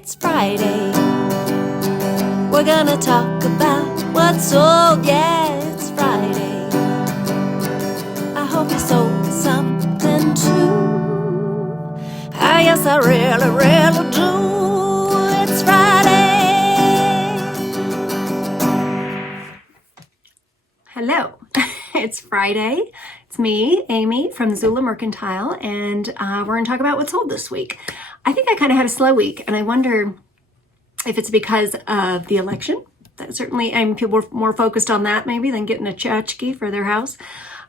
It's Friday. We're gonna talk about what's old. Yeah, it's Friday. I hope you sold something too. Yes, I really, really do. It's Friday. Hello, it's Friday. It's me, Amy from Zula Mercantile, and we're going to talk about what's sold this week. I think I kind of had a slow week, and I wonder if it's because of the election. That certainly, people were more focused on that maybe than getting a tchotchke for their house.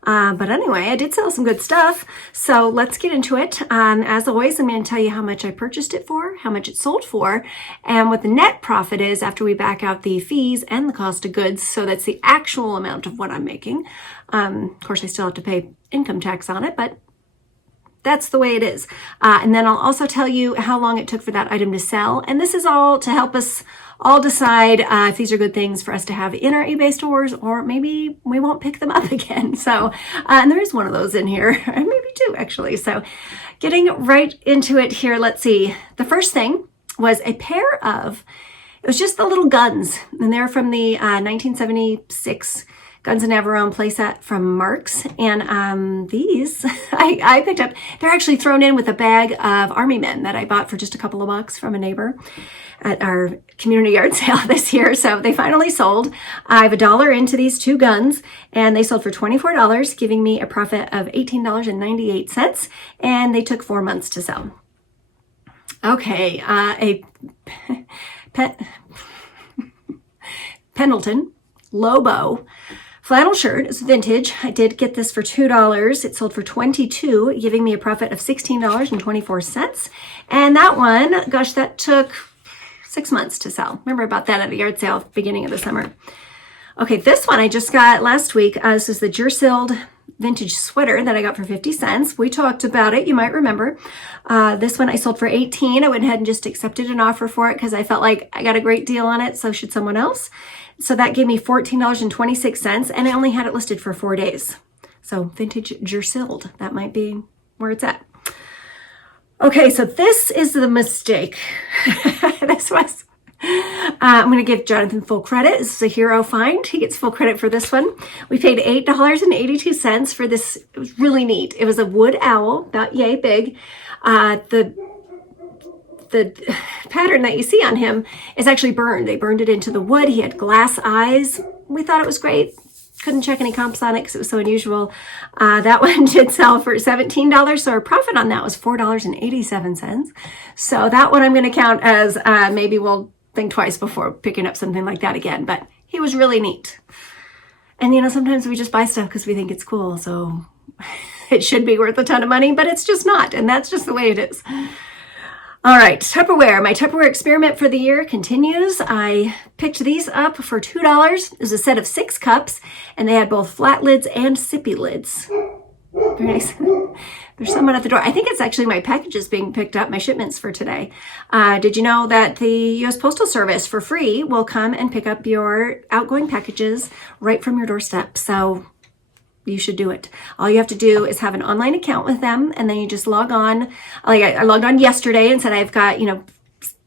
But anyway, I did sell some good stuff, so let's get into it. As always, I'm going to tell you how much I purchased it for, how much it sold for, and what the net profit is after we back out the fees and the cost of goods. So that's the actual amount of what I'm making. Of course, I still have to pay income tax on it, but that's the way it is. And then I'll also tell you how long it took for that item to sell. And this is all to help us all decide if these are good things for us to have in our eBay stores, or maybe we won't pick them up again. So, and there is one of those in here, and maybe two actually. So getting right into it here, let's see. The first thing was a pair of, it was just the little guns, and they're from the 1976 Guns and Navarone playset from Marks. And these I picked up. They're actually thrown in with a bag of Army men that I bought for just a couple of bucks from a neighbor at our community yard sale this year. So they finally sold. I have $1 into these two guns, and they sold for $24, giving me a profit of $18.98. And they took 4 months to sell. Okay, a Pendleton Lobo flannel shirt is vintage. I did get this for $2. It sold for $22, giving me a profit of $16.24. And that one, gosh, that took 6 months to sell. Remember about that at the yard sale beginning of the summer. Okay, this one I just got last week. This is the Jersiled vintage sweater that I got for 50 cents. We talked about it, you might remember. This one I sold for 18. I went ahead and just accepted an offer for it because I felt like I got a great deal on it, so should someone else. So that gave me $14.26, and I only had it listed for 4 days. So vintage Jersiled, that might be where it's at. Okay, so this is the mistake. This was, I'm going to give Jonathan full credit. This is a hero find. He gets full credit for this one. We paid $8.82 for this. It was really neat. It was a wood owl, about yay big. The pattern that you see on him is actually burned. They burned it into the wood. He had glass eyes. We thought it was great. Couldn't check any comps on it because it was so unusual. That one did sell for $17, so our profit on that was $4.87. So that one I'm going to count as maybe we'll think twice before picking up something like that again. But he was really neat. And you know, sometimes we just buy stuff because we think it's cool. So it should be worth a ton of money, but it's just not. And that's just the way it is. All right, Tupperware. My Tupperware experiment for the year continues. I picked these up for $2. It was a set of 6 cups, and they had both flat lids and sippy lids. Very nice. There's someone at the door. I think it's actually my packages being picked up, my shipments for today. Did you know that the U.S. Postal Service for free will come and pick up your outgoing packages right from your doorstep? So you should do it. All you have to do is have an online account with them, and then you just log on. Like I logged on yesterday and said I've got,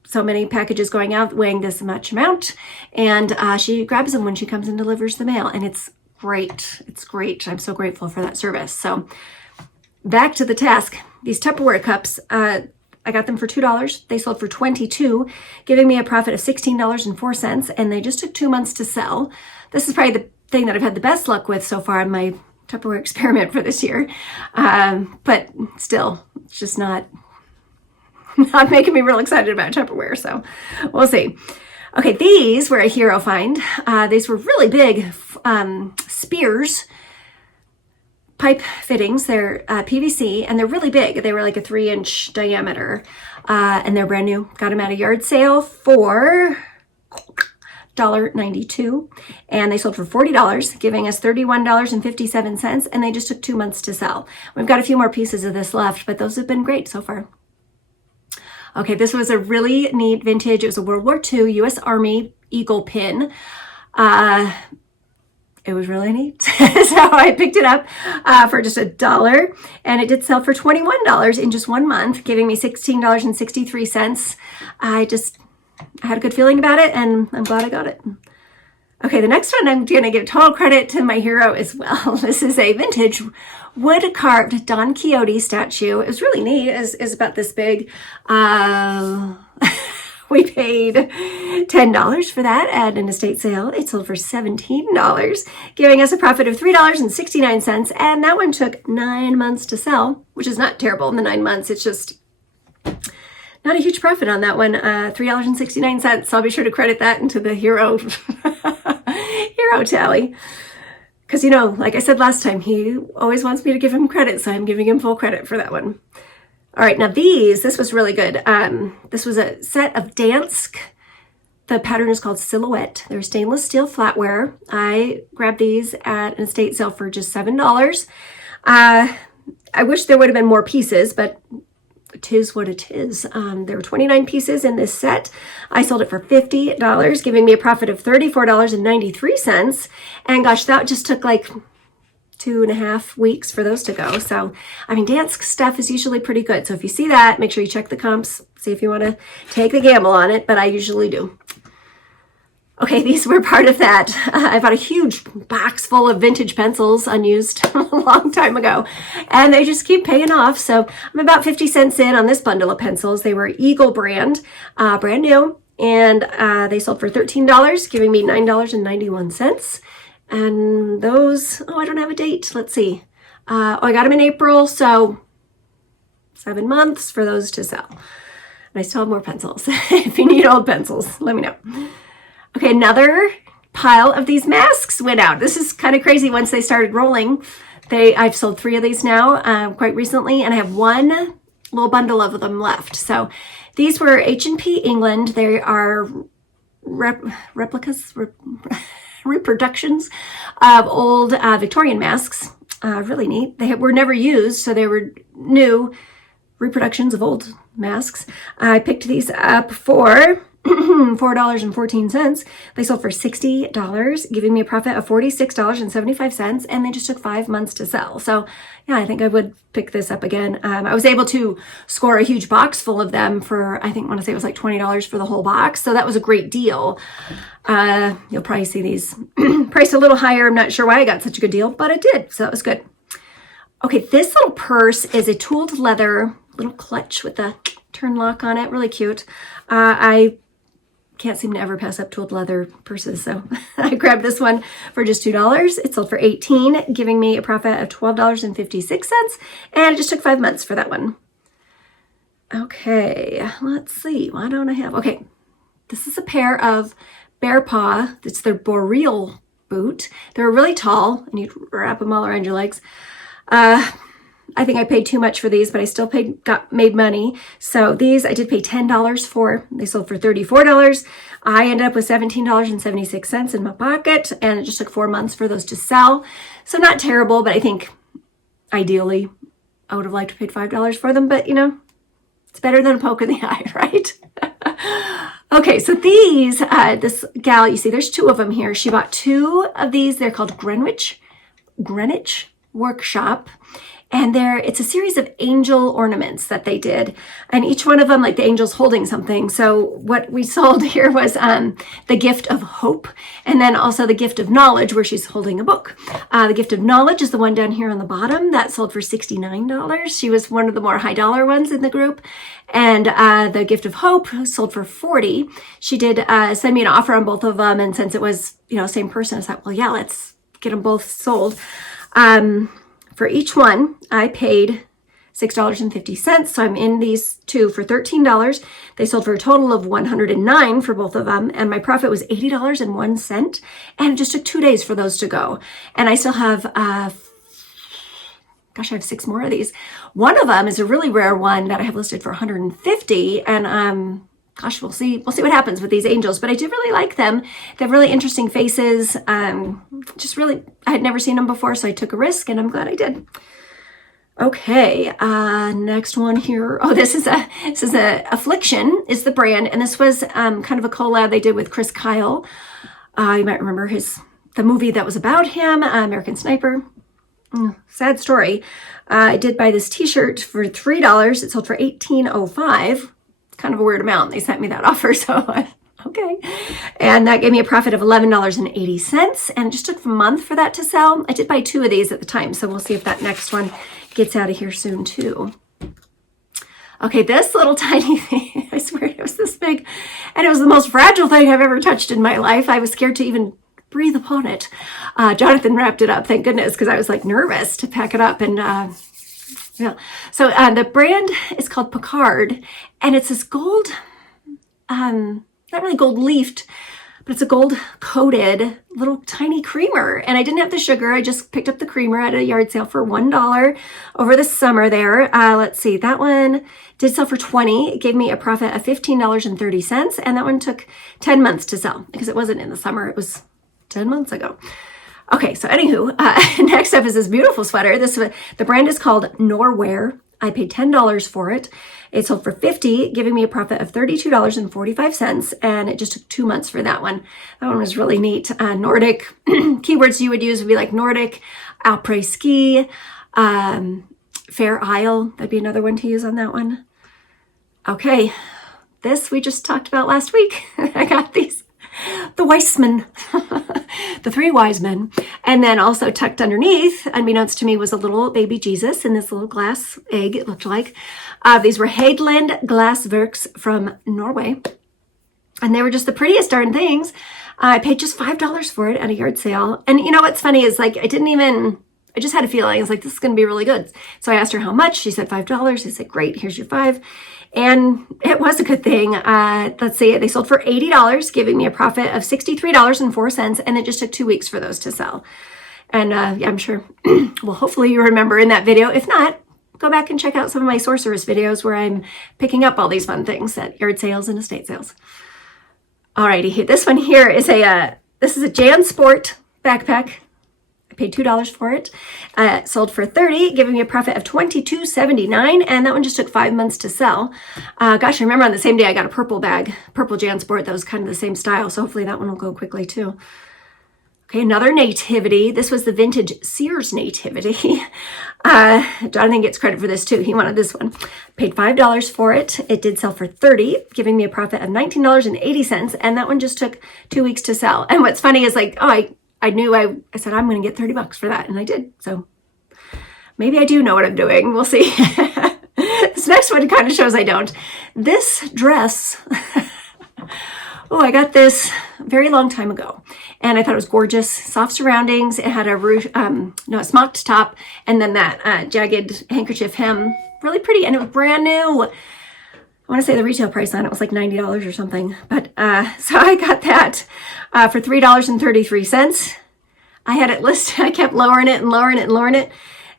so many packages going out weighing this much amount, and she grabs them when she comes and delivers the mail, and it's great. It's great. I'm so grateful for that service. So back to the task. These Tupperware cups, I got them for $2. They sold for $22, giving me a profit of $16.04, and they just took 2 months to sell. This is probably the thing that I've had the best luck with so far in my Tupperware experiment for this year. But still, it's just not making me real excited about Tupperware. So we'll see. Okay, these were a hero find. These were really big spears, pipe fittings. They're PVC, and they're really big. They were like a 3-inch diameter, and they're brand new. Got them at a yard sale for $1.92, and they sold for $40, giving us $31.57, and they just took 2 months to sell. We've got a few more pieces of this left, but those have been great so far. Okay, this was a really neat vintage. It was a World War II U.S. Army Eagle pin. it was really neat. So I picked it up for just $1, and it did sell for $21 in just 1 month, giving me $16.63. I had a good feeling about it, and I'm glad I got it. Okay, the next one I'm going to give total credit to my hero as well. This is a vintage wood-carved Don Quixote statue. It was really neat. It's about this big. We paid $10 for that at an estate sale. It sold for $17, giving us a profit of $3.69. And that one took 9 months to sell, which is not terrible in the 9 months. It's just not a huge profit on that one. $3.69. So I'll be sure to credit that into the hero tally. Because, like I said last time, he always wants me to give him credit. So I'm giving him full credit for that one. All right, now this was really good. This was a set of Dansk. The pattern is called Silhouette. They're stainless steel flatware. I grabbed these at an estate sale for just $7. I wish there would have been more pieces, but it is what it is. There were 29 pieces in this set. I sold it for $50, giving me a profit of $34.93. And gosh, that just took like 2.5 weeks for those to go. So, Dansk stuff is usually pretty good. So if you see that, make sure you check the comps, see if you want to take the gamble on it, but I usually do. Okay, these were part of that. I bought a huge box full of vintage pencils, unused a long time ago, and they just keep paying off. So I'm about 50 cents in on this bundle of pencils. They were Eagle brand, brand new, and they sold for $13, giving me $9.91. And those, I don't have a date. Let's see. I got them in April, so 7 months for those to sell. And I still have more pencils. If you need old pencils, let me know. Okay, another pile of these masks went out. This is kind of crazy once they started rolling. I've sold 3 of these now quite recently, and I have one little bundle of them left. So these were H&P England. They are reproductions of old Victorian masks. Really neat. They were never used, so they were new reproductions of old masks. I picked these up for $4.14. They sold for $60, giving me a profit of $46.75, and they just took 5 months to sell. So yeah, I think I would pick this up again. I was able to score a huge box full of them for, I want to say it was like $20 for the whole box. So that was a great deal. You'll probably see these priced a little higher. I'm not sure why I got such a good deal, but I did. So that was good. Okay, this little purse is a tooled leather little clutch with a turn lock on it. Really cute. I can't seem to ever pass up tooled leather purses, so I grabbed this one for just $2. It sold for $18, giving me a profit of $12.56, and it just took 5 months for that one. Okay, let's see. Why don't I have... Okay, this is a pair of Bear Paw. It's their Boreal boot. They're really tall, and you wrap them all around your legs. I think I paid too much for these, but I still made money. So these I did pay $10 for. They sold for $34. I ended up with $17.76 in my pocket, and it just took 4 months for those to sell. So not terrible, but I think ideally I would have liked to pay $5 for them, but it's better than a poke in the eye, right? Okay, so these, this gal, you see there's 2 of them here. She bought 2 of these. They're called Greenwich Workshop. And it's a series of angel ornaments that they did. And each one of them, like the angel's holding something. So what we sold here was the gift of hope. And then also the gift of knowledge, where she's holding a book. The gift of knowledge is the one down here on the bottom. That sold for $69. She was one of the more high dollar ones in the group. And the gift of hope sold for $40. She did send me an offer on both of them. And since it was, same person, I thought, well, yeah, let's get them both sold. For each one, I paid $6.50. So I'm in these 2 for $13. They sold for a total of $109 for both of them. And my profit was $80.01. And it just took 2 days for those to go. And I still have, I have 6 more of these. One of them is a really rare one that I have listed for $150. And, we'll see what happens with these angels, but I do really like them. They have really interesting faces. I had never seen them before, so I took a risk, and I'm glad I did. Okay, next one here. Oh, this is a Affliction is the brand, and this was kind of a collab they did with Chris Kyle. You might remember his the movie that was about him, American Sniper. Sad story. I did buy this t-shirt for $3. It sold for $18.05. Kind of a weird amount. They sent me that offer, so okay. And that gave me a profit of $11.80, and it just took a month for that to sell. I did buy 2 of these at the time, so we'll see if that next one gets out of here soon too. Okay, this little tiny thing, I swear it was this big, and it was the most fragile thing I've ever touched in my life. I was scared to even breathe upon it. Jonathan wrapped it up, thank goodness, because I was like nervous to pack it up. And yeah, so the brand is called Picard, and it's this gold, not really gold leafed, but it's a gold coated little tiny creamer. And I didn't have the sugar. I just picked up the creamer at a yard sale for $1 over the summer there. Let's see, that one did sell for $20. It gave me a profit of $15.30. And that one took 10 months to sell because it wasn't in the summer. It was 10 months ago. Okay, so anywho, next up is this beautiful sweater. The brand is called Norwear. I paid $10 for it. It sold for $50, giving me a profit of $32.45, and it just took 2 months for that one. That one was really neat. Nordic keywords you would use would be like Nordic, après ski, Fair Isle. That'd be another one to use on that one. Okay, this we just talked about last week. I got these. The Weissman, the 3 wise men. And then also tucked underneath, unbeknownst to me, was a little baby Jesus in this little glass egg, it looked like. These were Hadeland Glassverks from Norway. And they were just the prettiest darn things. I paid just $5 for it at a yard sale. And you know what's funny is like, I just had a feeling. I was like, this is going to be really good. So I asked her how much. She said $5. I said, great, here's your 5. And it was a good thing. Let's see, they sold for $80, giving me a profit of $63.04. And it just took 2 weeks for those to sell. And yeah, I'm sure, well, hopefully you remember in that video. If not, go back and check out some of my sorceress videos where I'm picking up all these fun things at yard sales and estate sales. Alrighty, this one here is this is a Jan Sport backpack. I paid $2 for it. Sold for $30, giving me a profit of $22.79, and that one just took 5 months to sell. Gosh, I remember on the same day I got a purple bag, purple Jan Sport, that was kind of the same style, so hopefully that one will go quickly too. Okay, another nativity. This was the vintage Sears nativity. Jonathan gets credit for this too. He wanted this one. Paid $5 for it. It did sell for $30, giving me a profit of $19.80, and that one just took 2 weeks to sell. And what's funny is like, I knew I said, I'm going to get $30 for that. And I did. So maybe I do know what I'm doing. We'll see. This next one kind of shows I don't. This dress, I got this a very long time ago. And I thought it was gorgeous. Soft surroundings. It had a smocked top. And then that jagged handkerchief hem. Really pretty. And it was brand new. I want to say the retail price on it was like $90 or something. But so I got that for $3.33. I had it listed. I kept lowering it and lowering it and lowering it.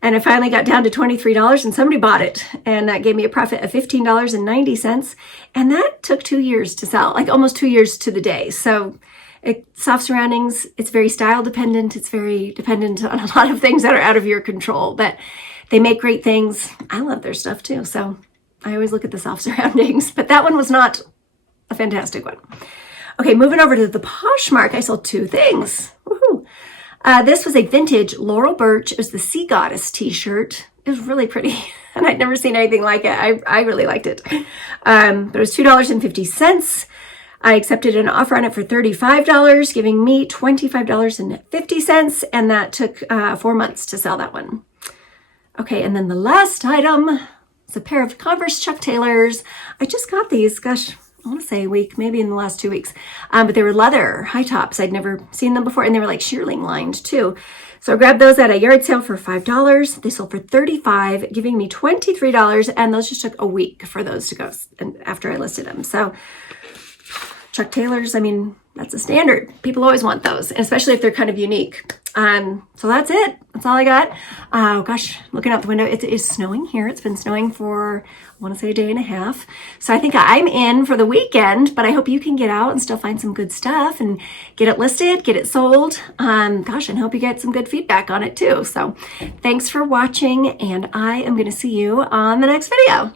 And I finally got down to $23 and somebody bought it. And that gave me a profit of $15.90. And that took 2 years to sell, like almost 2 years to the day. So soft surroundings, it's very style dependent. It's very dependent on a lot of things that are out of your control. But they make great things. I love their stuff too. So I always look at the soft surroundings. But that one was not a fantastic one. Okay, moving over to the Poshmark, I sold 2 things. Woohoo! This was a vintage Laurel Birch. It was the Sea Goddess t-shirt. It was really pretty, and I'd never seen anything like it. I really liked it. But it was $2.50. I accepted an offer on it for $35, giving me $25.50, and that took 4 months to sell that one. Okay, and then the last item is a pair of Converse Chuck Taylors. I just got these, gosh, I want to say a week, maybe in the last 2 weeks. But they were leather high tops. I'd never seen them before, and they were like shearling lined too. So I grabbed those at a yard sale for $5. They sold for $35, giving me $23, and those just took a week for those to go and after I listed them. So Chuck Taylors, I mean, that's a standard. People always want those, especially if they're kind of unique. So that's it. That's all I got. Oh gosh, looking out the window, it is snowing here. It's been snowing for, I want to say, a day and a half. So I think I'm in for the weekend, but I hope you can get out and still find some good stuff and get it listed, get it sold. Gosh, and hope you get some good feedback on it too. So thanks for watching, and I am going to see you on the next video.